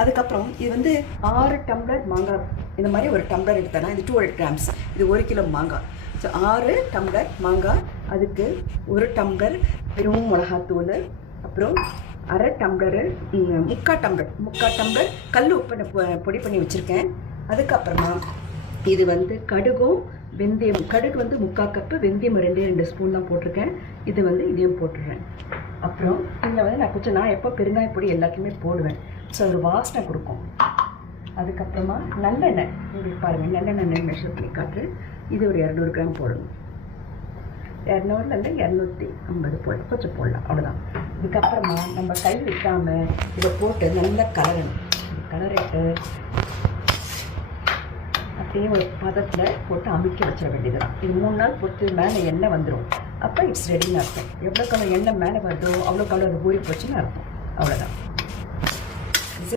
அதுக்கப்புறம் இது வந்து 6 டம்ளர் மாங்காய். இந்த மாதிரி ஒரு டம்ளர் எடுத்தேன்னா இது 200 கிராம்ஸ். இது 1 கிலோ மாங்காய். ஸோ 6 டம்ளர் மாங்காய். அதுக்கு 1 டம்ளர் வெறும் மிளகாத்தூள், அப்புறம் அரை டம்ளரு முக்கால் டம்ளர் கல் உப்பு பொடி பண்ணி வச்சுருக்கேன். அதுக்கப்புறமா இது வந்து கடுகும் வெந்தயம். கடுகு வந்து 3/4 கப்பு, வெந்தயம் 2 ஸ்பூன் தான் போட்டிருக்கேன். இது வந்து இதையும் போட்டுடுறேன். அப்புறம் இதில் வந்து நான் எப்போ பெருங்காய பொடி எல்லாத்தையுமே போடுவேன். ஸோ ஒரு வாசனை கொடுக்கும். அதுக்கப்புறமா நல்லெண்ணெய். உங்களுக்கு பாருங்கள், நல்லெண்ணெய் மெஷர் பண்ணி காட்டு. இது ஒரு 200 கிராம் போடணும். 200 250 போடலாம், கொஞ்சம் போடலாம், அவ்வளோதான். இதுக்கப்புறமா நம்ம கை வைக்காமல் இதை போட்டு நல்லா கலரணும். கலரிட்டு அப்படியே ஒரு பதத்தில் போட்டு அமுக்கி வச்சிட வேண்டியதுதான். இது 3 நாள் பொறுத்து மேலே எண்ணெய் வந்துடும். அப்போ இட்ஸ் ரெடின்னு அர்த்தம். எவ்வளோக்கு எண்ணெய் மேலே வருதோ அவ்வளோக்கு அது ஊறி போச்சுன்னு அர்த்தம். அவ்வளோதான்.